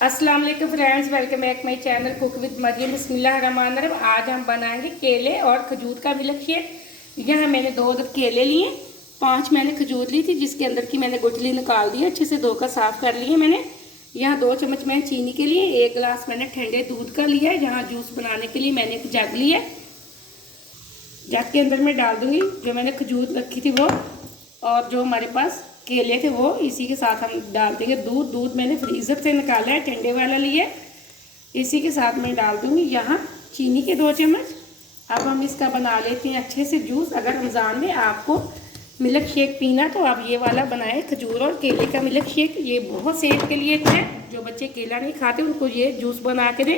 अस्सलाम वालेकुम friends, welcome back my channel cook with Mariam. बिस्मिल्लाहिर्रहमानिर्रहीम। आज हम बनाएंगे केले और खजूर का मिल्क शेक। यहाँ मैंने 2 अदद केले लिए, 5 मैंने खजूर ली थी जिसके अंदर की मैंने गुठली निकाल दी, अच्छे से धोकर साफ कर लिए मैंने। यहाँ 2 चम्मच मैंने चीनी के लिए, 1 गिलास मैंने ठंडे दूध का लिया है। यहाँ जूस बनाने के लिए मैंने एक जग लिया, जग के अंदर मैं डाल दूँगी जो मैंने खजूर रखी थी वो, और जो हमारे पास केले थे वो इसी के साथ हम डाल देंगे। दूध मैंने फ्रीज़र से निकाला है, ठंडे वाला लिया, इसी के साथ मैं डाल दूँगी यहाँ चीनी के 2 चम्मच। अब हम इसका बना लेते हैं अच्छे से जूस। अगर रमज़ान में आपको मिल्क शेक पीना तो आप ये वाला बनाएं, खजूर और केले का मिल्क शेक। ये बहुत सेहत के लिए अच्छा है। जो बच्चे केला नहीं खाते उनको ये जूस बना के दें।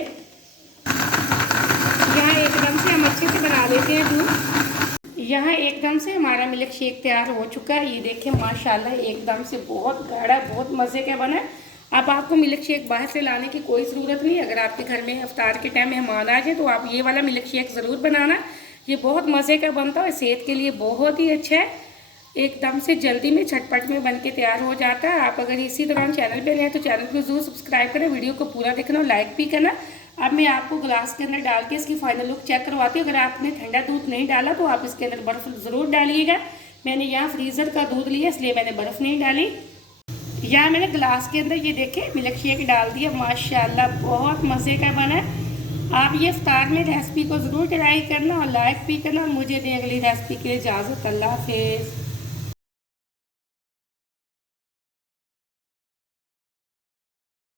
यहाँ एकदम से हम अच्छे से बना लेते हैं जूस। यहाँ एकदम से हमारा मिल्क शेक तैयार हो चुका है। ये देखें माशाल्लाह एकदम से बहुत गाढ़ा, बहुत मज़े का बना है। अब आपको मिल्क शेक बाहर से लाने की कोई ज़रूरत नहीं। अगर आपके घर में इफ्तार के टाइम मेहमान आ जाए तो आप ये वाला मिल्क शेक ज़रूर बनाना। ये बहुत मज़े का बनता है, सेहत के लिए बहुत ही अच्छा है। एकदम से जल्दी में झटपट में बन के तैयार हो जाता है। आप अगर इसी दौरान चैनल पर नए तो चैनल को ज़रूर सब्सक्राइब करें, वीडियो को पूरा देखना और लाइक भी करना। अब मैं आपको गिलास के अंदर डाल के इसकी फाइनल लुक चेक करवाती हूँ। अगर आपने ठंडा दूध नहीं डाला तो आप इसके अंदर बर्फ़ ज़रूर डालिएगा। मैंने यहाँ फ्रीज़र का दूध लिया इसलिए मैंने बर्फ़ नहीं डाली। यहाँ मैंने गिलास के अंदर ये देखे मिल्क शेक डाल दिया। माशाल्लाह बहुत मज़े का बना है। आप ये इफ्तार में रेसिपी को ज़रूर ट्राई करना और लाइक भी करना। मुझे दें अगली रेसिपी के लिए इजाज़त। अल्लाह हाफिज़।